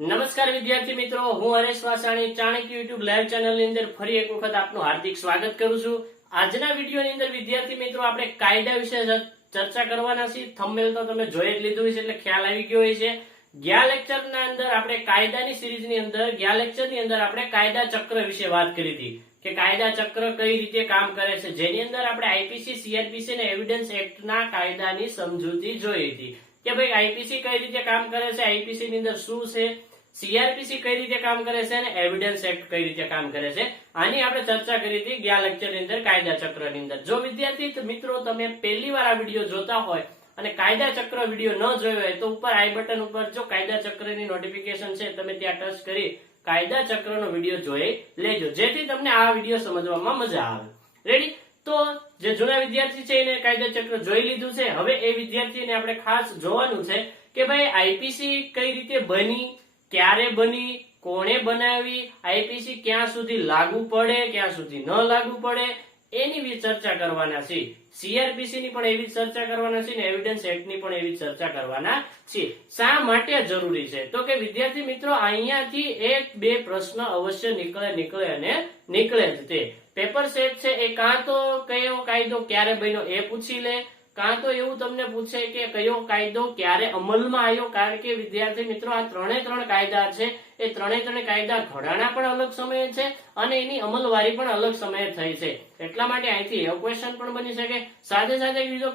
નમસ્કાર વિદ્યાર્થી મિત્રો, હું Haresh Vasani Chanakya YouTube live channel ની અંદર ફરી એક વખત આપનું હાર્દિક સ્વાગત કરું છું। આજના વિડીયોની અંદર વિદ્યાર્થી મિત્રો આપણે કાયદા વિશે ચર્ચા કરવાના છીએ। થંબનેલ તો તમે જોઈ જ લીધું છે એટલે ખ્યાલ આવી ગયો છે। ગયા લેક્ચરના અંદર આપણે કાયદાની સિરીઝની અંદર ગયા લેક્ચરની અંદર આપણે કાયદા ચક્ર વિશે વાત કરી હતી કે કાયદા ચક્ર કઈ રીતે કામ કરે છે, જેની અંદર આપણે આઈપીસી, સીઆરપીસી અને એવિડન્સ એક્ટના કાયદાની સમજૂતી જોઈ હતી કે ભાઈ આઈપીસી કઈ રીતે કામ કરે છે, આઈપીસી ની અંદર શું છે, સીઆરપીસી કઈ રીતે કામ કરે છે અને એવિડન્સ એક્ટ કઈ રીતે કામ કરે છે। આની આપણે ચર્ચા કરી હતી ગયા લેક્ચરની અંદર કાયદા ચક્રની અંદર। જો વિદ્યાર્થી મિત્રો તમે પહેલી વાર આ વિડીયો જોતા હોય અને કાયદા ચક્ર વિડીયો ન જોયો હોય તો ઉપર આઈ બટન ઉપર જો કાયદા ચક્રની નોટિફિકેશન છે તમે ત્યાં ટચ કરી કાયદા ચક્રનો વિડીયો જોઈ લેજો, જેથી તમને આ વિડીયો સમજવામાં મજા આવે। રેડી? તો જે જૂના વિદ્યાર્થી છે એને કાયદા ચક્ર જોઈ લીધું છે। હવે એ વિદ્યાર્થીને આપણે ખાસ જોવાનું છે કે ભાઈ આઈપીસી કઈ રીતે બની, ક્યારે બની, કોણે બનાવી, આઈપીસી ક્યાં સુધી લાગુ પડે, ક્યાં સુધી ન લાગુ પડે, એની ચર્ચા કરવાના છે। સીઆરપીસી ની પણ એવી ચર્ચા કરવાના છે ને એવિડન્સ એક્ટ ની પણ એવી ચર્ચા કરવાના છે। શા માટે જરૂરી છે તો કે વિદ્યાર્થી મિત્રો અહીંયાથી એક બે પ્રશ્ન અવશ્ય નીકળે જ તે। પેપર સેટ છે એ કાં તો કયો કાયદો ક્યારે બન્યો એ પૂછી લે, કાં તો એવું તમને પૂછે કે કયો કાયદો ક્યારે અમલમાં આવ્યો, કારણ કે વિદ્યાર્થી મિત્રો આ ત્રણ કાયદા છે એ ત્રણે કાયદા ઘડાના પણ અલગ સમયે છે અને એની અમલવારી પણ અલગ સમયે થઈ છે, એટલા માટે અહીંથી એવો ક્વેશ્ચન પણ બની શકે। સાથે સાથે બીજો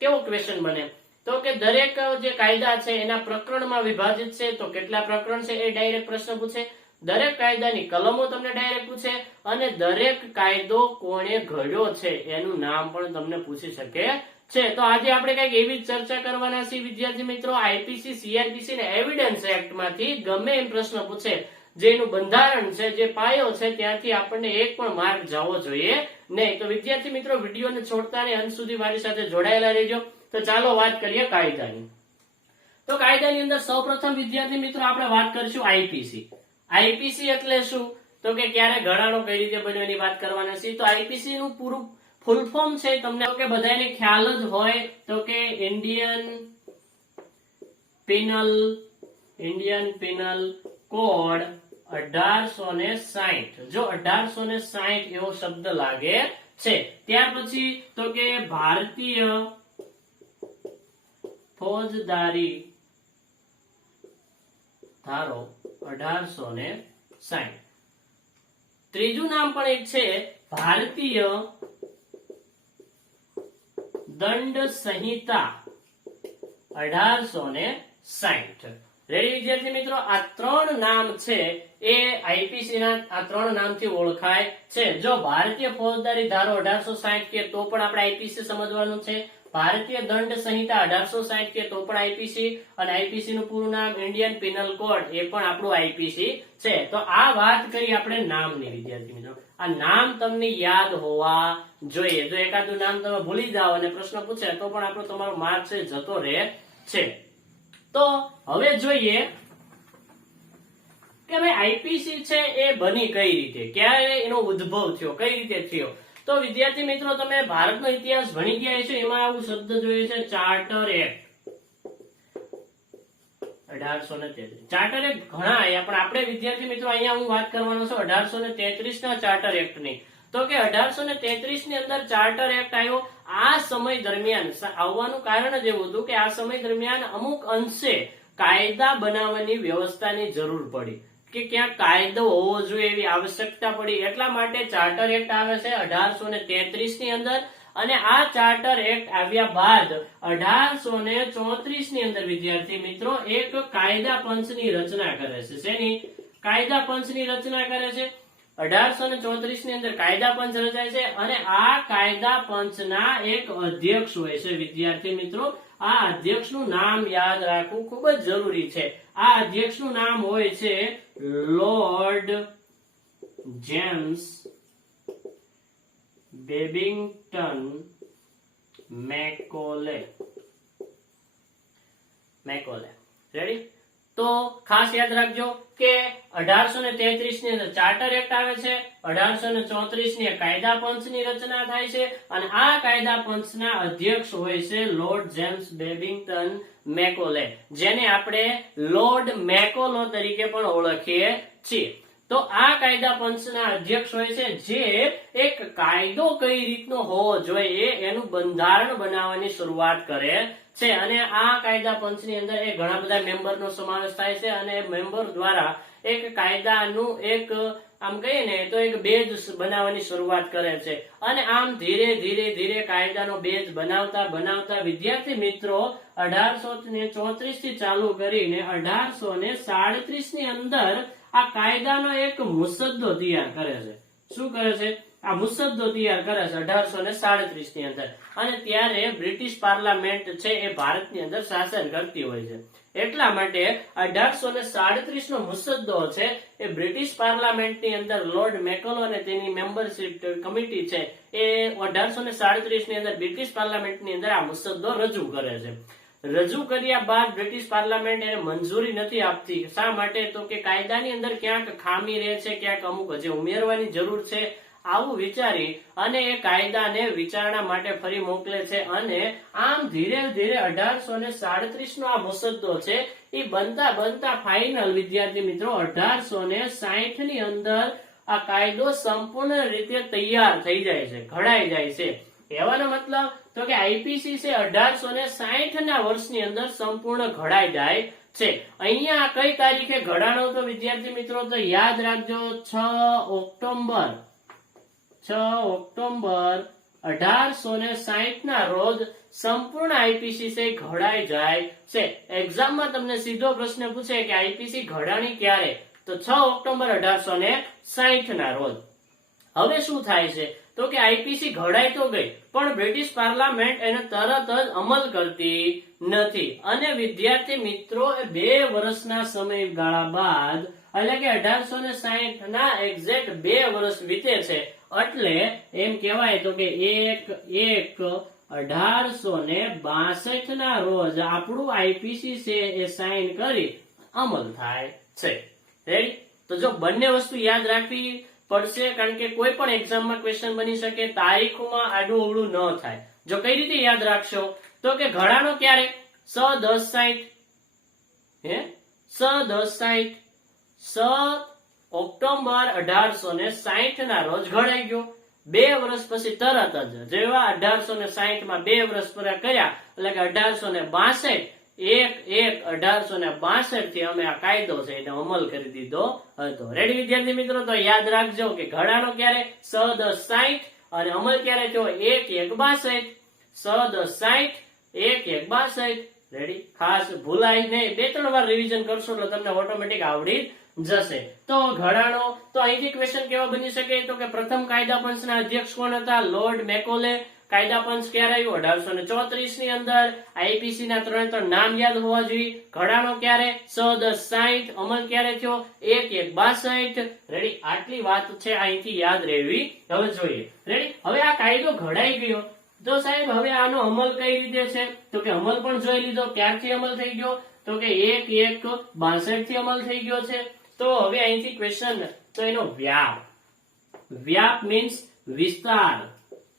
કેવો ક્વેશ્ચન બને તો કે દરેક જે કાયદા છે એના પ્રકરણમાં વિભાજિત છે તો કેટલા પ્રકરણ છે એ ડાયરેક્ટ પ્રશ્ન પૂછે, દરેક કાયદાની કલમો તમને ડાયરેક્ટ પૂછે અને દરેક કાયદો કોણે ઘડ્યો છે એનું નામ પણ તમને પૂછી શકે છે। તો આજે આપણે કઈક એવી ચર્ચા કરવાના છીએ વિદ્યાર્થી મિત્રો, આઈપીસી, સીઆરપીસી ને એવિડન્સ એક્ટ માંથી ગમે એમ પ્રશ્ન પૂછે જેનું બંધારણ છે, જે પાયો છે ત્યાંથી આપણને એક પણ માર્ક જવો જોઈએ નહીં। તો વિદ્યાર્થી મિત્રો વિડીયોને છોડતા ને અંત સુધી મારી સાથે જોડાયેલા રહેજો। તો ચાલો વાત કરીએ કાયદાની। તો કાયદાની અંદર સૌપ્રથમ વિદ્યાર્થી મિત્રો આપણે વાત કરીશું આઈપીસી। આઈપીસી એટલે શું તો કે ક્યારે ઘડાનો કઈ રીતે બન્યો એની વાત કરવાના છે। તો આઈપીસી નું પૂરું ફૂલ ફોર્મ છે તમને તો કે બધાને ખ્યાલ જ હોય તો કે ઇન્ડિયન પિનલ કોડ 1860। જો 1860 એવો શબ્દ લાગે છે, ત્યાર પછી તો કે ભારતીય ફોજદારી ધારો 1860। ત્રીજું નામ પણ એક છે ભારતીય દંડ સંહિતા 1860। રેડી વિદ્યાર્થી મિત્રો, આ ત્રણ નામ છે એ આઈપીસી ના આ ત્રણ નામથી ઓળખાય છે। જો ભારતીય ફોજદારી ધારો 1860 કે તો પણ આપણે આઈપીસી સમજવાનું છે, ભારતીય દંડ સંહિતા 1860 કે તો પણ આઈપીસી, અને આઈપીસી નું પૂરું નામ ઇન્ડિયન પિનલ કોડ એ પણ આપણું આઈપીસી છે। તો આ વાત કરી આપણે નામની વિદ્યાર્થી મિત્રો, આ નામ તમને યાદ હોવા જોઈએ। જો એકાદું નામ તમે ભૂલી જાઓ અને પ્રશ્ન પૂછે તો પણ આપણો તમારો માર્ક છે જતો રહે છે। તો હવે જોઈએ કે ભાઈ આઈપીસી છે એ બની કઈ રીતે, ક્યારે એનો ઉદ્ભવ થયો, કઈ રીતે થયો। તો વિદ્યાર્થી મિત્રો તમે ભારતનો ઇતિહાસ ભણી ગયા છો, એમાં આવું શબ્દ જોઈએ છે ચાર્ટર એક્ટ 1833। ચાર્ટર એક્ટ ઘણા આવ્યા પણ આપણે વિદ્યાર્થી મિત્રો અહીંયા હું વાત કરવાનો છું 1833 ના ચાર્ટર એક્ટ ની। તો કે 1833 ની અંદર ચાર્ટર એક્ટ આવ્યો। આ સમય દરમિયાન આવવાનું કારણ જ એવું હતું કે આ સમય દરમિયાન અમુક અંશે કાયદા બનાવવાની વ્યવસ્થાની જરૂર પડી કે ક્યાંક કાયદો હોવો જોઈએ એવી આવશ્યકતા પડી, એટલા માટે ચાર્ટર એક્ટ આવે છે 1833 ની અંદર। અને આ ચાર્ટર એક્ટ આવ્યા બાદ 1834 ની અંદર વિદ્યાર્થી મિત્રો એક કાયદા પંચની રચના કરે છે। શેની? કાયદા પંચની રચના કરે છે। 1834 ની અંદર કાયદા પંચ રચાય છે અને આ કાયદા પંચના એક અધ્યક્ષ હોય છે વિદ્યાર્થી મિત્રો। આ અધ્યક્ષનું નામ યાદ રાખવું ખૂબ જ જરૂરી છે। આ અધ્યક્ષનું નામ હોય છે લોર્ડ જેમ્સ બેબિંગટન મેકોલે। રેડી? તો ખાસ યાદ રાખજો કે 1833 ની અંદર ચાર્ટર એક્ટ આવે છે, 1834 ની કાયદા પંચની રચના થાય છે, અને આ કાયદા પંચના અધ્યક્ષ હોય છે લોર્ડ જેમ્સ બેબિંગટન મેકોલે, જેને આપણે લોર્ડ મેકોલો તરીકે પણ ઓળખીએ છીએ. તો આ કાયદા પંચના અધ્યક્ષ હોય છે, જે એક કાયદો કઈ રીતનો હોવો જોઈએ એનું બંધારણ બનાવવાની શરૂઆત કરે છે. અને આ કાયદા પંચની અંદર એ ઘણા બધા મેમ્બરનો સમાવેશ થાય છે, અને મેમ્બર દ્વારા એક કાયદાનું એક આમ કહીએ ને તો એક બેઝ બનાવવાની શરૂઆત કરે છે. અને આમ ધીરે ધીરે ધીરે કાયદાનો બેઝ બનાવતા બનાવતા વિદ્યાર્થી મિત્રો 1834 થી ચાલુ કરીને 1837 ની અંદર આ કાયદાનો એક મુસદ્દો તૈયાર કરે છે. શું કરે છે? આ મુસદ્દો તૈયાર કરે છે 1837 ની અંદર. અને ત્યારે બ્રિટિશ પાર્લામેન્ટ છે એ ભારતની અંદર શાસન કરતી હોય છે. એટલા માટે 1837 નો મુસદ્દો છે એ બ્રિટિશ પાર્લામેન્ટની અંદર લોર્ડ મેકોલો અને તેની મેમ્બરશિપ કમિટી છે એ 1837 ની અંદર બ્રિટિશ પાર્લામેન્ટની અંદર આ મુસદ્દો રજૂ કરે છે. રજૂ કર્યા બાદ બ્રિટિશ પાર્લામેન્ટ એને મંજૂરી નથી આપતી. શા માટે? તો કે કાયદાની અંદર ક્યાંક ખામી રહે છે, ક્યાંક અમુક હજી ઉમેરવાની જરૂર છે. આવું વિચારી અને એ કાયદાને વિચારણા માટે ફરી મોકલે છે. અને આમ ધીરે ધીરે 1837 નો આ મુસદ્દો છે એ બનતા બનતા ફાઇનલ વિદ્યાર્થી મિત્રો 1860 ની અંદર આ કાયદો સંપૂર્ણ રીતે તૈયાર થઈ જાય છે, ઘડાઈ જાય છે. કહેવાનો મતલબ તો કે આઈપીસી છે 1860 ના વર્ષની અંદર સંપૂર્ણ ઘડાઈ જાય છે. અહીંયા કઈ તારીખે ઘડાણો તો વિદ્યાર્થી મિત્રો તો યાદ રાખજો, 6 ઓક્ટોબર 1860 ના રોજ સંપૂર્ણ આઈપીસી છે ઘડાઈ જાય છે. એક્ઝામમાં તમને સીધો પ્રશ્ન પૂછે કે આઈપીસી ઘડાણી ક્યારે, તો 6 ઓક્ટોબર 1860 ના રોજ. હવે શું થાય છે તો કે આઈપીસી ઘડાઈ તો ગઈ, પણ બ્રિટિશ પાર્લામેન્ટ એને તરત જ અમલ કરતી નથી. અને વિદ્યાર્થી મિત્રો 2 વર્ષના સમયગાળા બાદ એટલે કે 1860 ના એક્ઝેક્ટ 2 વર્ષ વીતે છે. એટલે એમ કહેવાય તો કે 1/1862 ના રોજ આપણું આઈપીસી છે એ સાઇન કરી અમલ થાય છે. રેડી? તો જો બંને વસ્તુ યાદ રાખવી પડશે, કારણ કે કોઈ પણ એક્ઝામમાં ક્વેશ્ચન બની શકે, તારીખોમાં આડું અવળું ન થાય. જો કઈ રીતે યાદ રાખશો તો કે ઘડાનો ક્યારે? 6 ઓક્ટોબર 1860 ના રોજ ઘડાઈ ગયો. 2 વર્ષ પછી તરત જ જેવા 1860 માં 2 વર્ષ પૂરા કર્યા એટલે કે 1862 1/1862 થી અમે આ કાયદો છે એને અમલ કરી દીધો હતો. રેડી વિદ્યાર્થી મિત્રો? તો યાદ રાખજો કે ઘડાનો ક્યારે? 6/10/60 અને અમલ ક્યારે થયો? 1/1/62. 6/10/60 1/1/62. રેડી? ખાસ ભૂલાય નહીં, 2-3 વાર રિવિઝન કરશો એટલે તમને ઓટોમેટિક આવડી જશે. તો ઘડાણો તો અહીંથી ક્વેશ્ચન કેવા બની શકે તો કે પ્રથમ કાયદા પંચના અધ્યક્ષ કોણ હતા? Lord Macaulay. કાયદા પંચ ક્યારે આવ્યું? 1834 ની અંદર. આઈપીસી ના 3 નામ યાદ હોવા જોઈએ. ઘડાણો ક્યારે? 6/10/60. અમલ ક્યારે થયો? 1/1/62. રેડી? આટલી વાત છે અહીંથી યાદ રહેવી હવે જોઈએ. રેડી? હવે આ કાયદો ઘડાઈ ગયો તો સાહેબ હવે આનો અમલ કઈ રીતે છે તો કે અમલ પણ જોઈ લીધો. ક્યારથી અમલ થઈ ગયો તો કે 1/1/62 થી અમલ થઈ ગયો છે. તો હવે અહીંથી ક્વેશ્ચન તો એનો વ્યાપ મીન્સ વિસ્તાર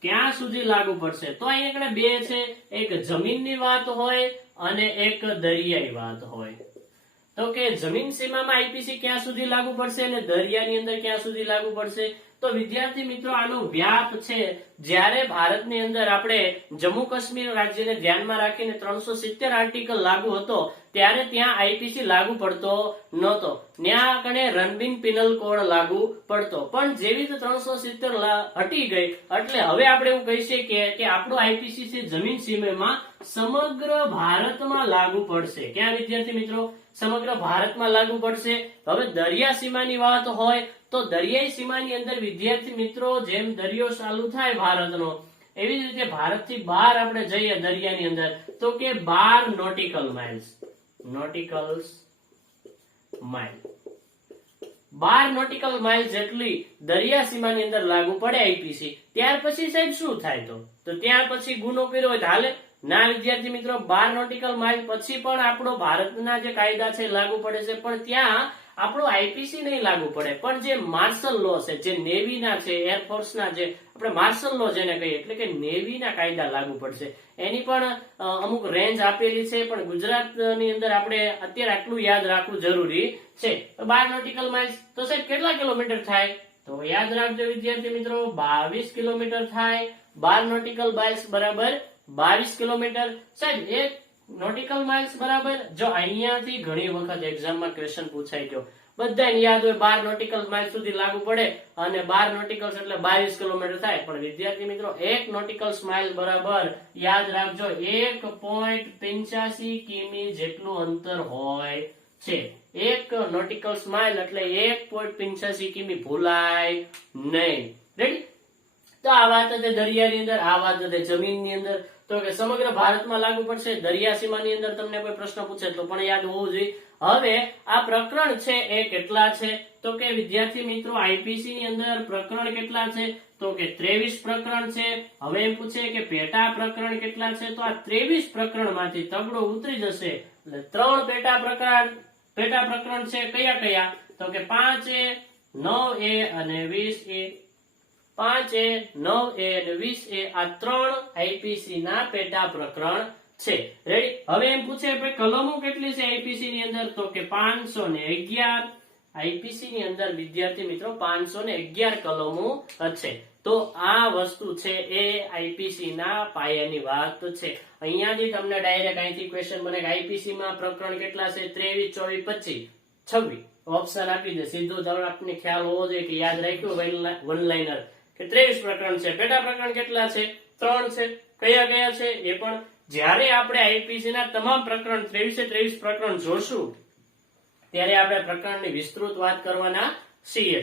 ક્યાં સુધી લાગુ પડશે? તો અહીંયા 2 છે, એક જમીનની વાત હોય અને એક દરિયાઈ વાત હોય. તો કે જમીન સીમામાં આઈપીસી ક્યાં સુધી લાગુ પડશે અને દરિયાની અંદર ક્યાં સુધી લાગુ પડશે? તો વિદ્યાર્થી મિત્રો આનો વ્યાપ છે, જ્યારે ભારતની અંદર આપણે જમ્મુ કાશ્મીર રાજ્યને ધ્યાનમાં રાખીને 370 આર્ટિકલ લાગુ હતો ત્યારે ત્યાં આઈપીસી લાગુ પડતો નહોતો. ત્યાં કણે રનબિન પિનલ કોડ લાગુ પડતો. પણ જેવી 370 હટી ગઈ એટલે હવે આપણે એવું કહી શકીએ કે આપણું આઈપીસી છે જમીન સીમામાં સમગ્ર ભારતમાં લાગુ પડશે. ક્યાં વિદ્યાર્થી મિત્રો? સમગ્ર ભારતમાં લાગુ પડશે. હવે દરિયા સીમાની વાત હોય તો દરિયાઈ સીમાની અંદર વિદ્યાર્થી મિત્રો જેમ દરિયો ચાલુ થાય ભારતનો, એવી જ રીતે ભારતથી બહાર આપણે જઈએ દરિયાની અંદર તો કે 12 નોટિકલ માઇલ્સ. 12 નોટિકલ માઇલ જેટલી દરિયા સીમાની અંદર લાગુ પડે આઈપીસી. ત્યાર પછી સાહેબ શું થાય? તો ત્યાર પછી ગુનો કર્યો હોય તો હાલે? ના વિદ્યાર્થી મિત્રો, 12 નોટિકલ માઇલ પછી પણ આપણો ભારતના જે કાયદા છે એ લાગુ પડે છે, પણ ત્યાં આપણો આઈપીસી નહીં લાગુ પડે, પણ જે માર્શલ લો છે, જે નેવીના છે, એરફોર્સના જે આપણે માર્શલ લો જેને કહીએ એટલે કે નેવીના કાયદા લાગુ પડશે. એની પણ અમુક રેન્જ આપેલી છે, પણ ગુજરાતની અંદર આપણે અત્યારે આટલું યાદ રાખવું જરૂરી છે. 12 નોટિકલ માઇલ્સ તો સાહેબ કેટલા કિલોમીટર થાય? તો યાદ રાખજો વિદ્યાર્થી મિત્રો, 22 કિલોમીટર થાય. 12 નોટિકલ માઇલ્સ બરાબર 22 કિલોમીટર. સાહેબ એક નોટિકલ માઇલ્સ બરાબર, જો અહીંયાથી ઘણી વખત એક્ઝામમાં ક્વેશ્ચન પૂછાઈ ગયો, બધાને યાદ હોય 12 નોટિકલ માઇલ સુધી લાગુ પડે અને 12 નોટિકલ્સ એટલે 22 કિલોમીટર થાય. પણ વિદ્યાર્થી મિત્રો, 1 નોટિકલ્સ માઇલ બરાબર યાદ રાખજો 1.85 કિમી જેટલું અંતર હોય છે. 1 નોટિકલ્સ માઇલ એટલે 1.85 કિમી, ભૂલાય નહીં. રેડી? તો આ વાત હતી દરિયાની અંદર, આ વાત હતી જમીનની અંદર. તો કે સમગ્ર ભારતમાં લાગુ પડશે. દરિયા સીમાની અંદર તમને કોઈ પ્રશ્ન પૂછે તો પણ યાદ હોવું જોઈએ. હવે આ પ્રકરણ છે એ કેટલા છે? તો કે વિદ્યાર્થી મિત્રો, આઈપીસી ની અંદર પ્રકરણ કેટલા છે? તો કે 23 પ્રકરણ છે. હવે એમ પૂછે કે પેટા પ્રકરણ કેટલા છે? તો આ 23 પ્રકરણ માંથી તગડો ઉતરી જશે એટલે 3 પેટા પ્રકરણ છે. કયા કયા? તો કે 5A, 9A અને 20A. 5A, 9A અને 20A આ 3 આઈપીસી ના પેટા પ્રકરણ છે. રેડી? હવે એમ પૂછે કે કલમો કેટલી છે આઈપીસી ની અંદર? તો કે 511. આઈપીસી ની અંદર વિદ્યાર્થી મિત્રો 511 કલમો છે. તો આ વસ્તુ છે એ આઈપીસી ના પાયાની વાત છે. અહીંયાથી તમને ડાયરેક્ટ અહીંથી ક્વેશ્ચન બને કે આઈપીસી માં પ્રકરણ કેટલા છે? 23, 24, 25, 26 ઓપ્શન આપી દે. સીધો જવાબ આપણને ખ્યાલ હોવો જોઈએ કે યાદ રાખ્યું વન લાઇનર કે 23 પ્રકરણ છે. પેટા પ્રકરણ કેટલા છે? 3 છે. કયા કયા છે એ પણ જ્યારે આપણે આઈપીસી ના તમામ પ્રકરણ 23 પ્રકરણ જોશું ત્યારે આપણે પ્રકરણની વિસ્તૃત વાત કરવાના છીએ.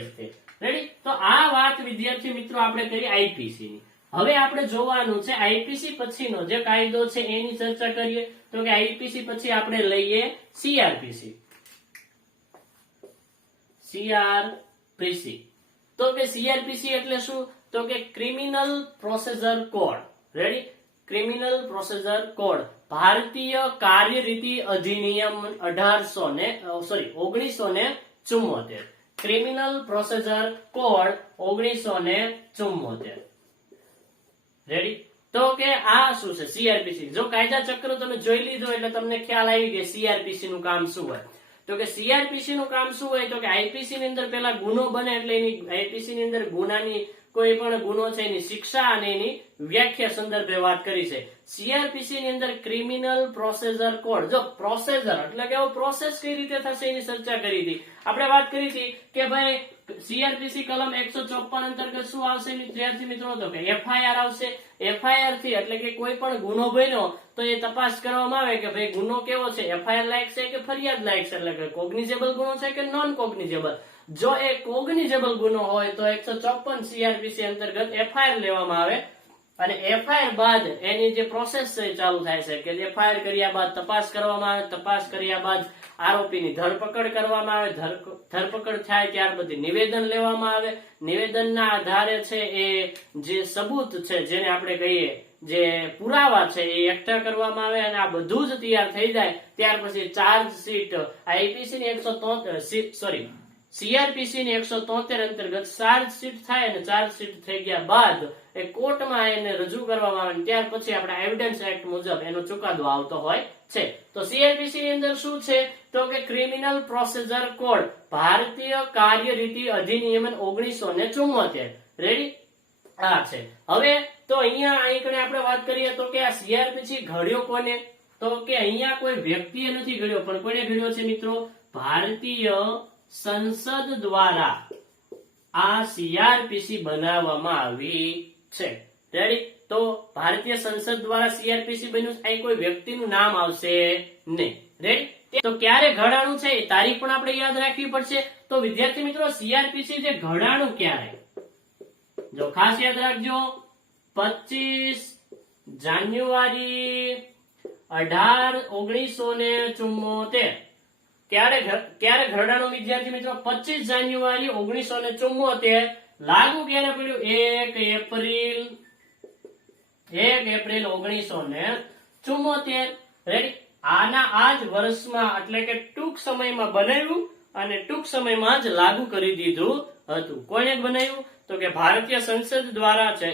રેડી? તો આ વાત વિદ્યાર્થી મિત્રો આપણે કરી આઈપીસી ની. હવે આપણે જોવાનું છે આઈપીસી પછીનો જે કાયદો છે એની ચર્ચા કરીએ. તો કે આઈપીસી પછી આપણે લઈએ સીઆરપીસી. તો કે સીઆરપીસી એટલે શું? તો કે criminal procedure code. Ready? Criminal procedure code, ભારતીય કાર્યરીતિ અધિનિયમ 1974. Criminal procedure code 1974. રેડી? તો કે આ શું છે? સીઆરપીસી. જો કાયદા ચક્ર તમે જોઈ લીધો એટલે તમને ખ્યાલ આવી ગયો સીઆરપીસી નું કામ શું હોય. તો કે સીઆરપીસી નું કામ શું હોય? તો કે આઈપીસી ની અંદર પેલા ગુનો બને એટલે એની આઈપીસી ની અંદર ગુનાની કોઈ પણ ગુનો છે એની શિક્ષા અને એની વ્યાખ્યા સંદર્ભે વાત કરી છે. સીઆરપીસી ની અંદર ક્રિમિનલ પ્રોસિજર કોડ, જો પ્રોસેસર એટલે કે પ્રોસેસ કઈ રીતે થશે એની ચર્ચા કરી હતી. આપણે વાત કરી હતી કે ભાઈ સીઆરપીસી કલમ 154 અંતર્ગત શું આવશે વિદ્યાર્થી મિત્રો? તો કે એફઆઈઆર આવશે. એફઆઈઆર થી એટલે કે કોઈ પણ ગુનો બન્યો તો એ તપાસ કરવામાં આવે કે ભાઈ ગુનો કેવો છે, એફઆઈઆર લાયક છે કે ફરિયાદ લાયક છે, એટલે કે કોગ્નિઝેબલ ગુનો છે કે નોન કોગ્નિઝેબલ. જો એ કોગ્નિઝેબલ ગુનો હોય તો 154 સીઆરપીસી અંતર્ગત એફઆઈઆર લેવામાં આવે અને એફઆઈઆર બાદ એની જે પ્રોસેસ છે ચાલુ થાય છે કે એફઆઈઆર કર્યા બાદ તપાસ કરવામાં આવે. તપાસ કર્યા બાદ આરોપીની ધરપકડ કરવામાં આવે. ધરપકડ થાય ત્યાર પછી નિવેદન લેવામાં આવે. નિવેદનના આધારે છે એ જે સબૂત છે જેને આપણે કહીએ જે પુરાવા છે એ એકઠા કરવામાં આવે અને આ બધું જ તૈયાર થઈ જાય ત્યાર પછી ચાર્જશીટ આઈપીસી ની 173 સીઆરપીસી ની 173 અંતર્ગત ચાર્જશીટ થાય અને ચાર્જશીટ થઈ ગયા બાદ એ કોર્ટમાં એને રજૂ કરવામાં આવે ત્યાર પછી આપણે એવિડન્સ એક્ટ મુજબ એનો ચુકાદો આવતો હોય છે. તો સીઆરપીસી ની અંદર શું છે? તો કે ક્રિમિનલ પ્રોસિજર કોડ, ભારતીય કાર્યરીતિ અધિનિયમ 1974. રેડી? આ છે. હવે તો અહીંયા આપણે વાત કરીએ તો કે આ સીઆરપીસી ઘડ્યો કોને? તો કે અહીંયા કોઈ વ્યક્તિએ નથી ઘડ્યો, પણ કોને ઘડ્યો છે મિત્રો? ભારતીય સંસદ દ્વારા આ સીઆરપીસી બનાવવામાં આવી છે. રેડી? તો ભારતીય સંસદ દ્વારા સીઆરપીસી બન્યું. અહીં કોઈ વ્યક્તિનું નામ આવશે નહીં. રેડી? તો ક્યારે ઘડાણું છે એ તારીખ પણ આપણે યાદ રાખવી પડશે. તો વિદ્યાર્થી મિત્રો સીઆરપીસી જે ઘડાણું ક્યારે, જો ખાસ યાદ રાખજો, 25 જાન્યુઆરી 1974. ક્યારે ઘરડાનું વિદ્યાર્થી મિત્રો? 25 જાન્યુઆરી 1974. લાગુ ક્યારે પડ્યું? 1 એપ્રિલ 1974. 74. રેડી? આના આ જ વર્ષમાં એટલે કે ટૂંક સમયમાં બનાવ્યું અને ટૂંક સમયમાં જ લાગુ કરી દીધું હતું. કોણે બનાવ્યું? તો કે ભારતીય સંસદ દ્વારા છે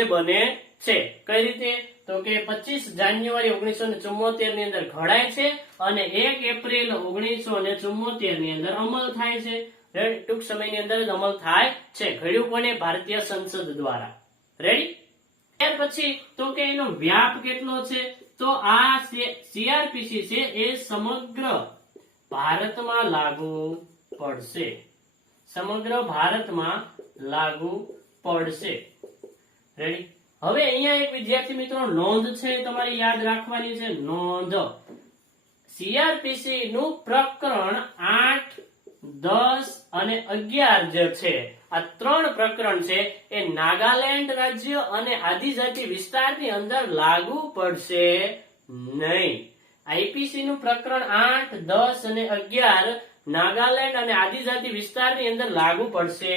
એ બને છે. કઈ રીતે? તો કે 25 જાન્યુઆરી 1974 ની અંદર ઘડાય છે અને 1 એપ્રિલ 1974 ની અંદર અમલ થાય છે. રેડી? ટૂંક સમયની અંદર જ અમલ થાય છે. ઘડ્યું કોને? ભારતીય સંસદ દ્વારા. રેડી? ત્યાર પછી તો કે એનો વ્યાપ કેટલો છે? તો આ સીઆરપીસી છે એ સમગ્ર ભારતમાં લાગુ પડશે. સમગ્ર ભારતમાં લાગુ પડશે. રેડી? હવે અહીંયા એક વિદ્યાર્થી મિત્રો નોંધ છે તમારે યાદ રાખવાની છે. નોંધ. સીઆરપીસી નું પ્રકરણ 8, 10 અને 11 જે છે આ 3 પ્રકરણ છે એ નાગાલેન્ડ રાજ્ય અને આદિજાતિ વિસ્તારની અંદર લાગુ પડશે નહીં. આઈપીસી નું પ્રકરણ 8, 10 અને 11 નાગાલેન્ડ અને આદિજાતિ વિસ્તારની અંદર લાગુ પડશે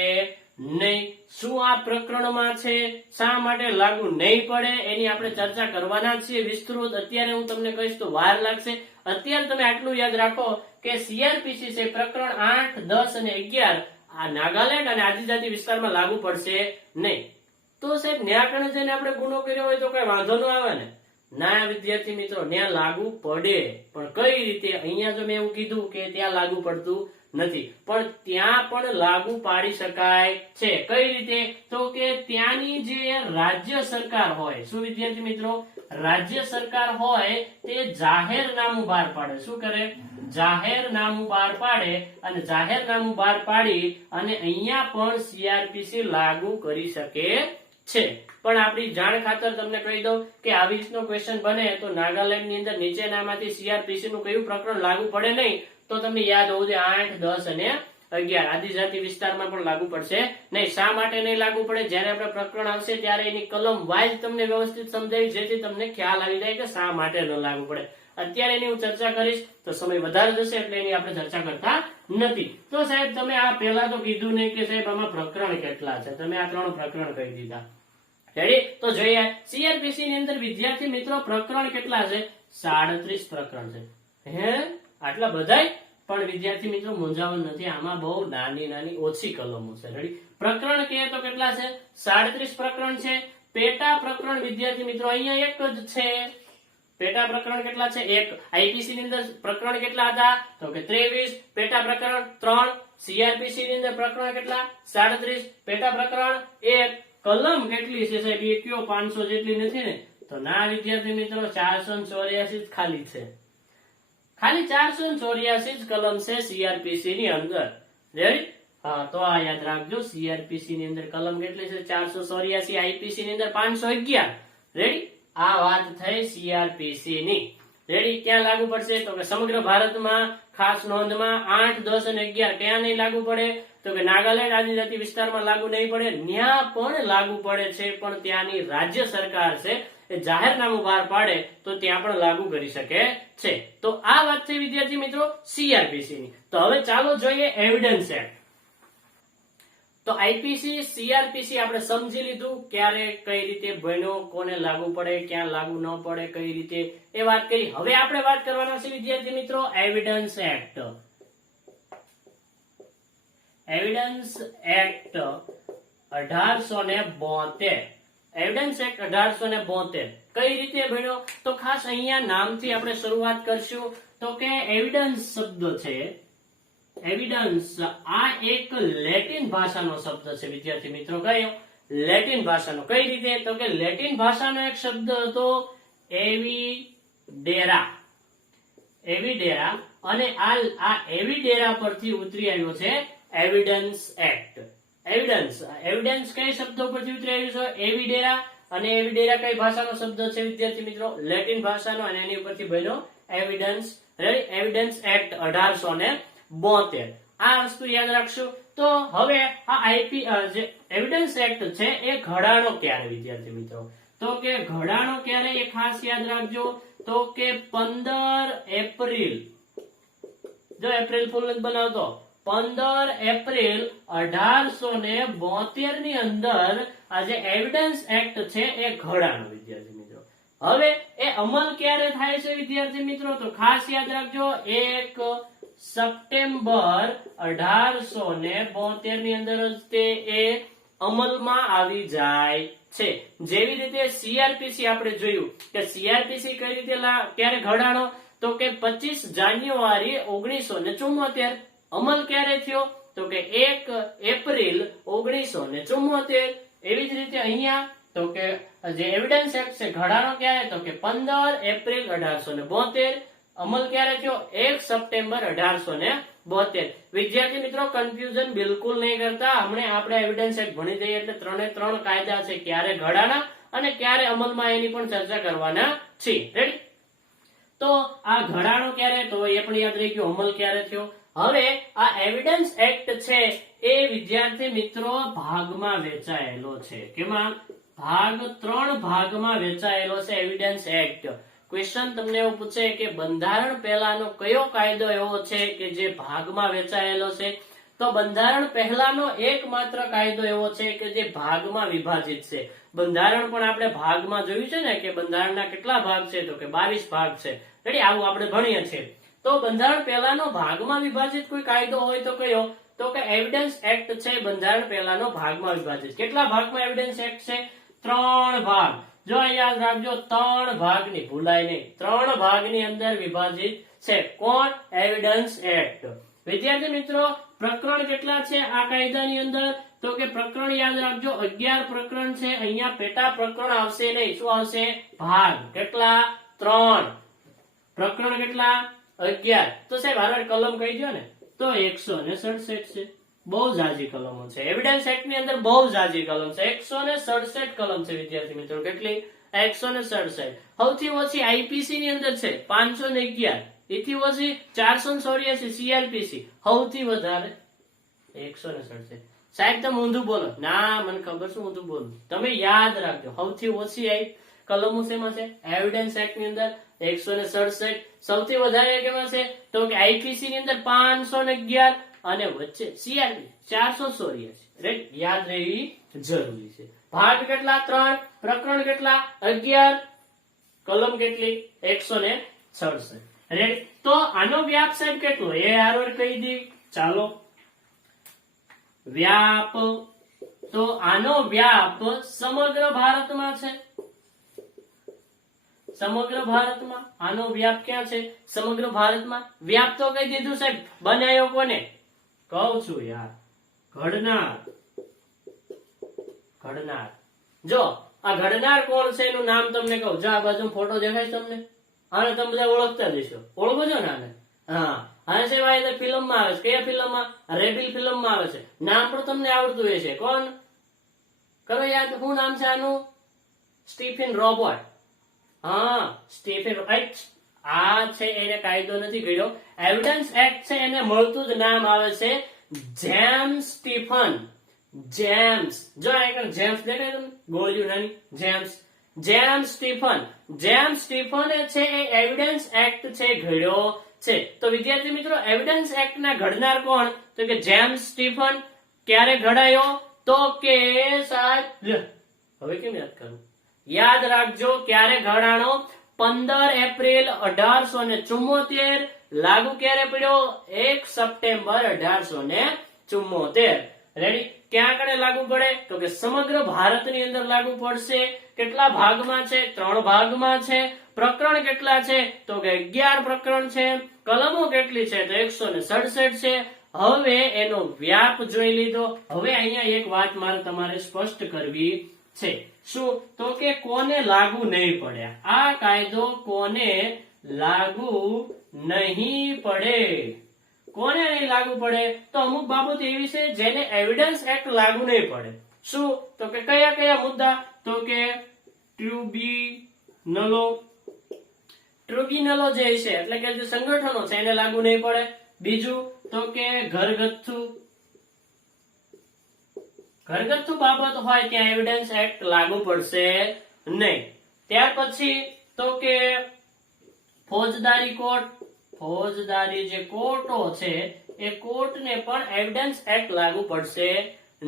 નહીં. શું આ પ્રકરણમાં છે? શા માટે લાગુ નહીં પડે એની આપણે ચર્ચા કરવાના છીએ વિસ્તૃત. અત્યારે હું તમને કહીશ તો વાર લાગશે. અત્યારે તમે આટલું યાદ રાખો કે સીઆરપીસી છે પ્રકરણ 8, 10 અને 11 આ નાગાલેન્ડ અને આદિજાતિ વિસ્તારમાં લાગુ પડશે નહીં. તો સાહેબ ન્યાકણે જઈને આપણે ગુનો કર્યો હોય તો કઈ વાંધો ન આવે ને? ના વિદ્યાર્થી મિત્રો, ત્યાં લાગુ પડે. પણ કઈ રીતે? અહીંયા જો મેં એવું કીધું કે ત્યાં લાગુ પડતું નથી, પણ ત્યાં પણ લાગુ પાડી શકાય છે. કઈ રીતે? તો કે ત્યાંની જે રાજ્ય સરકાર હોય, શું વિદ્યાર્થી મિત્રો? રાજ્ય સરકાર હોય તે જાહેરનામું બહાર પાડે. શું કરે? જાહેરનામું બહાર પાડે અને જાહેરનામું બહાર પાડી અને અહીંયા પણ સીઆરપીસી લાગુ કરી શકે છે. પણ આપણી જાણ ખાતર તમને કહી દઉં કે આવી રીતનો ક્વેશ્ચન બને તો નાગાલેન્ડ ની અંદર નીચેનામાંથી સીઆરપીસી નું કયું પ્રકરણ લાગુ પડે નહીં તો તમને યાદ હોવું જોઈએ 8, 10 અને 11 આદિજાતિ વિસ્તારમાં પણ લાગુ પડશે નહીં. શા માટે નહીં લાગુ પડે? જયારે આપણે પ્રકરણ આવશે ત્યારે એની કલમ વાઇઝ તમને વ્યવસ્થિત સમજાવી જેથી તમને ખ્યાલ આવી જાય કે શા માટે ન લાગુ પડે. અત્યારે એની હું ચર્ચા કરીશ તો સમય વધારે જશે એટલે એની આપણે ચર્ચા કરતા નથી. તો સાહેબ તમે આ પહેલા તો કીધું નહીં કે સાહેબ આમાં પ્રકરણ કેટલા છે. તમે આ 3 પ્રકરણ કહી દીધા. રેડી? તો જોઈએ સીઆરપીસી ની અંદર વિદ્યાર્થી મિત્રો પ્રકરણ કેટલા છે? 37 પ્રકરણ છે. હે આટલા બધાય? પણ વિદ્યાર્થી મિત્રો મૂંઝાવણ નથી, આમાં બહુ નાની નાની ઓછી કલમો છે. રેડી? પ્રકરણ કહે તો કેટલા છે? 37 પ્રકરણ છે. પેટા પ્રકરણ વિદ્યાર્થી મિત્રો અહીંયા એક જ છે. પેટા પ્રકરણ કેટલા છે? 1. આઈપીસી ની અંદર પ્રકરણ કેટલા હતા? તો કે 23. પેટા પ્રકરણ 3. સીઆરપીસી ની અંદર પ્રકરણ કેટલા? 37. પેટા પ્રકરણ 1. કલમ કેટલી છે સાહેબ? એ કયો 500 જેટલી નથી ને? તો ના વિદ્યાર્થી મિત્રો, 484 જ ખાલી છે. ખાલી 484 જ કલમ છે સીઆરપીસી ની અંદર. રેડી? હા, તો આ યાદ રાખજો. સીઆરપીસી ની અંદર કલમ કેટલી છે? 484. આઈપીસી ની અંદર 511. રેડી? આ વાત થઈ સીઆરપીસી ની. રેડી? ક્યાં લાગુ પડશે? તો કે સમગ્ર ભારતમાં. ખાસ નોંધમાં 8, 10 અને 11 ક્યાં નહીં લાગુ પડે? તો કે નાગાલેન્ડ આદિજાતિ વિસ્તારમાં લાગુ નહીં પડે. ત્યાં પણ લાગુ પડે છે, પણ ત્યાંની રાજ્ય સરકાર છે એ જાહેરનામું બહાર પાડે તો ત્યાં પણ લાગુ કરી શકે છે. તો આ વાત થઈ વિદ્યાર્થી મિત્રો સીઆરપીસી ની. તો હવે ચાલો જોઈએ એવિડન્સ એક્ટ. તો આઈપીસી સીઆરપીસી આપણે સમજી લીધું ક્યારે કઈ રીતે બન્યો, કોને લાગુ પડે, ક્યાં લાગુ ન પડે, કઈ રીતે એ વાત કરી. હવે આપણે વાત કરવાના છે વિદ્યાર્થી મિત્રો evidence act. Evidence act 1872. Evidence act 1872 કઈ રીતે બન્યો? તો ખાસ અહીંયા નામથી આપણે શરૂઆત કરશું. તો કે એવિડન્સ શબ્દ છે, એવિડન્સ આ એક લેટિન ભાષાનો શબ્દ છે વિદ્યાર્થી મિત્રો. કયો? લેટિન ભાષાનો. કઈ રીતે? તો કે લેટિન ભાષાનો એક શબ્દ હતો એવિડેરા. એવિડેરા અને આ એવિડેરા પરથી ઉતરી આવ્યો છે એવિડન્સ એક્ટ. એવિડન્સ કઈ શબ્દ પરથી ઉતરી આવ્યું છે? એવિડેરા. અને એવિડેરા કઈ ભાષાનો શબ્દ છે વિદ્યાર્થી મિત્રો? લેટિન ભાષાનો. અને એની ઉપરથી બન્યો એવિડન્સ. રેડી? Evidence act 1872. આ વસ્તુ યાદ રાખશું. તો હવે આ જે એવિડન્સ એક્ટ છે એ ઘડાણો ક્યારે વિદ્યાર્થી મિત્રો? તો કે ઘડાણો ક્યારે એ ખાસ યાદ રાખજો. તો કે 15 એપ્રિલ. જો એપ્રિલ ફૂલ નથી બનાવતો. 15 એપ્રિલ 1872 ની અંદર આ જે એવિડન્સ એક્ટ છે એ ઘડાણો વિદ્યાર્થી મિત્રો. હવે એ અમલ ક્યારે થાય છે વિદ્યાર્થી મિત્રો? તો ખાસ યાદ રાખજો, 1 સપ્ટેમ્બર 1872 ની અંદર જ તે એ અમલમાં આવી જાય છે. જેવી રીતે સીઆરપીસી આપણે જોયું કે સીઆરપીસી કઈ રીતે ક્યારે ઘડાણો? તો કે 25 જાન્યુઆરી 1974. અમલ ક્યારે થયો? તો કે 1 એપ્રિલ 1974. એવી જ રીતે અહીંયા તો કે જે એવિડન્સ એક્ટ છે ઘડાણો ક્યારે? તો કે 15 એપ્રિલ 1872. અમલ ક્યારે થયો? 1 સપ્ટેમ્બર 1872. વિદ્યાર્થી મિત્રો કન્ફ્યુઝન બિલકુલ નહીં કરતા. હમણાં આપણે એવિડન્સ એક્ટ ભણી દઈએ એટલે 3 કાયદા છે, ક્યારે ઘડાણા અને ક્યારે અમલમાં, એની પણ ચર્ચા કરવાના છે. રેડી? તો આ ઘડાણો ક્યારે? તો એ પણ યાદ રહી ગયું. અમલ ક્યારે થયો? હવે આ એવિડન્સ એક્ટ છે એ વિદ્યાર્થી મિત્રો ભાગમાં વહેંચાયેલો છે. કેમાં? ભાગ 3 ભાગમાં વહેંચાયેલો છે એવિડન્સ એક્ટ. ક્વેશ્ચન તમને એવું પૂછે કે બંધારણ પહેલાનો કયો કાયદો એવો છે કે જે ભાગમાં વહેંચાયેલો છે? તો બંધારણ પહેલાનો એકમાત્ર કાયદો એવો છે કે જે ભાગમાં વિભાજિત છે. બંધારણ પણ આપણે ભાગમાં જોયું છે ને કે બંધારણના કેટલા ભાગ છે? તો કે 22 ભાગ છે. રેડી? આવું આપણે ભણીએ છીએ. તો બંધારણ પહેલાનો ભાગમાં વિભાજિત કોઈ કાયદો હોય તો કયો? તો કે એવિડન્સ એક્ટ છે બંધારણ પહેલાનો ભાગમાં વિભાજિત. કેટલા ભાગમાં એવિડન્સ એક્ટ છે? 3 ભાગ. જો યાદ રાખજો, 3 ભાગની ભૂલાય નહીં. 3 ભાગની અંદર વિભાજિત છે. કોણ? Evidence act. વિદ્યાર્થી મિત્રો પ્રકરણ કેટલા છે આ કાયદાની અંદર? તો કે પ્રકરણ યાદ રાખજો 11 પ્રકરણ છે. અહીંયા પેટા પ્રકરણ આવશે નહીં. શું આવશે? ભાગ. કેટલા? 3. પ્રકરણ કેટલા? 11. તો સાહેબ હાલ કલમ કહી દો ને. તો 167 છે. બહુ જાજી કલમો છે. એવિડન્સ એક્ટ ની અંદર બહુ જાજી કલમ છે. 167 કલમ છે વિદ્યાર્થી મિત્રો. કેટલી? 167. સૌથી ઓછી આઈપીસી ની અંદર છે 511. એથી ઓછી 484 સીઆરપીસી. સૌથી વધારે 167. સાહેબ તમે ઊંધું બોલો. ના, મને ખબર શું ઊંધું બોલું. તમે યાદ રાખજો, સૌથી ઓછી કલમો શેમાં છે? એવિડન્સ એક્ટ ની અંદર 167. સૌથી વધારે કેમાં છે? તો કે આઈપીસી ની અંદર 511 અને વચ્ચે સીઆરપી 484. રાઈટ? યાદ રહેવી જરૂરી છે. ભાગ કેટલા? 3. પ્રકરણ કેટલા? 11. કલમ કેટલી? 167. રેડી? તો આનો વ્યાપ સાહેબ કેટલો? એ આરવાર કહી દી. ચાલો, વ્યાપ. તો આનો વ્યાપ સમગ્ર ભારતમાં છે. સમગ્ર ભારતમાં આનો વ્યાપ ક્યાં છે? સમગ્ર ભારતમાં. વ્યાપ તો કહી દીધું સાહેબ. બનાવ્યો કોને? કહું છું યાર, ઘડનાર. ઘડનાર. જો આ ઘડનાર કોણ છે એનું નામ તમને કહું. જો આ બાજુ ફોટો દેખાય તમને? આને તમે બધા ઓળખતા જશો. ઓળખો છો ને આને? હા. આને સિવાય ફિલ્મમાં આવે છે. કયા ફિલ્મમાં? રેબિલ ફિલ્મમાં આવે છે. નામ પણ તમને આવડતું હશે. કોણ? કરો યાદ. શું નામ છે આનું? Stephen Robert. હા, સ્ટીફન. આ છે એને કાયદો નથી કર્યો. એવિડન્સ એક્ટ છે એને મળતું જ નામ આવે છે જેમ્સ સ્ટીફન. જેમ્સ. જો આ જેમ્સ દેખાય તમને? ગોળિયું નાની. James Stephen. જેમ્સ સ્ટીફન છે એ એવિડન્સ એક્ટ છે ઘડ્યો છે. તો વિદ્યાર્થી મિત્રો એવિડન્સ એક્ટ ના ઘડનાર કોણ? તો કે જેમ્સ સ્ટીફન. ક્યારે ઘડાયો? તો કે સાહેબ હવે કેમ યાદ કરું? યાદ રાખજો ક્યારે ઘડાણો? 15 એપ્રિલ 1874. લાગુ ક્યારે પડ્યો? 1 સપ્ટેમ્બર 1874. રેડી? ક્યાં કણે લાગુ પડે? તો કે સમગ્ર ભારતની અંદર લાગુ પડશે. કેટલા ભાગમાં છે? 3 ભાગમાં છે. પ્રકરણ કેટલા છે? તો કે 11 પ્રકરણ છે. કલમો કેટલી છે? તો 167 છે. હવે એનો વ્યાપ જોઈ લીધો. હવે અહીંયા એક વાત મારે તમારે સ્પષ્ટ કરવી છે. શું? તો કે કોને લાગુ નહીં પડે? આ કાયદો કોને લાગુ નહીં પડે? કોને નહીં લાગુ પડે? તો અમુક બાબત એવી છે જેને એવિડન્સ એક્ટ લાગુ નહીં પડે. શું? તો કે કયા કયા મુદ્દા? તો કે ટ્રિબ્યુનલો. ટ્રિબ્યુનલો જે છે એટલે કે જે સંગઠનો છે એને લાગુ નહીં પડે. બીજું તો કે ઘરગથ્થુ બાબત હોય ત્યાં એવિડન્સ એક્ટ લાગુ પડશે નહીં. ત્યાર પછી તો કે ફોજદારી કોર્ટ. ફોજદારી જે કોર્ટો છે એ કોર્ટને પણ એવિડન્સ એક્ટ લાગુ પડશે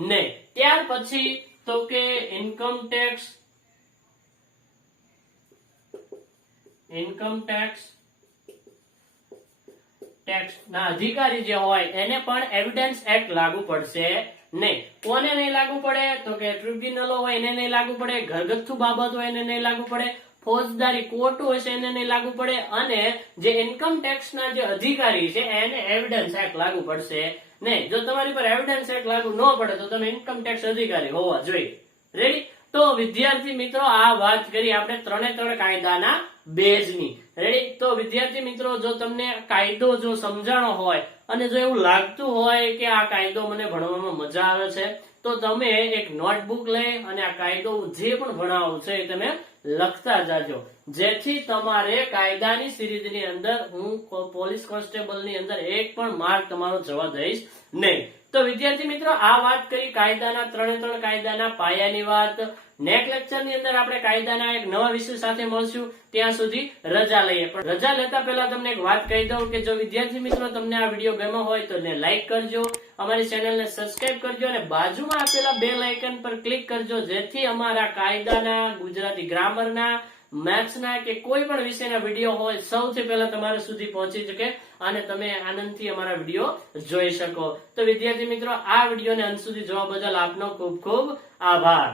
નહીં. ત્યાર પછી તો કે ઇન્કમ ટેક્સ. ઇન્કમ ટેક્સ ના અધિકારી જે હોય એને પણ એવિડન્સ એક્ટ લાગુ પડશે નહીં. કોને નહીં લાગુ પડે? તો કે ટ્રિબ્યુનલો હોય એને નહીં લાગુ પડે, ઘરગથ્થુ બાબત હોય એને નહીં લાગુ પડે, ફોજદારી કોર્ટ હોય છે એને નહીં લાગુ પડે, અને જે ઇન્કમ ટેક્સ ના જે અધિકારી છે એને એવિડન્સ એક્ટ લાગુ પડશે નહીં. જો તમારી પર એવિડન્સ એક્ટ લાગુ ન પડે તો તમે ઇન્કમ ટેક્સ અધિકારી હોવા જોઈએ. રેડી? તો વિદ્યાર્થી મિત્રો આ વાત કરી આપણે 3 કાયદાના બેઝની. રેડી? તો વિદ્યાર્થી મિત્રો જો તમને કાયદો જો સમજાણો હોય અને જો એવું લાગતું હોય કે આ કાયદો મને ભણવામાં મજા આવે છે તો તમે એક નોટબુક લઈ અને આ કાયદો જે પણ ભણાવો છે એ તમે લખતા જાજો, જેથી તમારે કાયદાની સિરીઝની અંદર હું પોલીસ કોન્સ્ટેબલની અંદર એક પણ માર્ક તમારો જવા દઈશ નહીં. તો વિદ્યાર્થી મિત્રો આ વાત કરી કાયદાના 3 કાયદાના પાયાની વાત. નેક્સ્ટ લેક્ચર ની અંદર આપણે કાયદાના એક નવા વિષય સાથે મળશું. ત્યાં સુધી રજા લઈએ. પણ રજા લેતા પહેલા તમને એક વાત કહી દઉં કે જો વિદ્યાર્થી મિત્રો તમને આ વિડીયો ગમ્યો હોય તો એને લાઈક કરજો, અમારી ચેનલને સબસ્ક્રાઇબ કરજો અને બાજુમાં આપેલા બેલ આઇકન પર ક્લિક કરજો, જેથી અમારા કાયદાના, ગુજરાતી ગ્રામરના, મેથ્સના કે કોઈ પણ વિષયના વિડીયો હોય સૌથી પહેલા તમારા સુધી પહોંચી શકે અને તમે આનંદથી અમારા વિડીયો જોઈ શકો. તો વિદ્યાર્થી મિત્રો આ વિડીયોને અંત સુધી જોવા બદલ આપનો ખૂબ ખૂબ આભાર.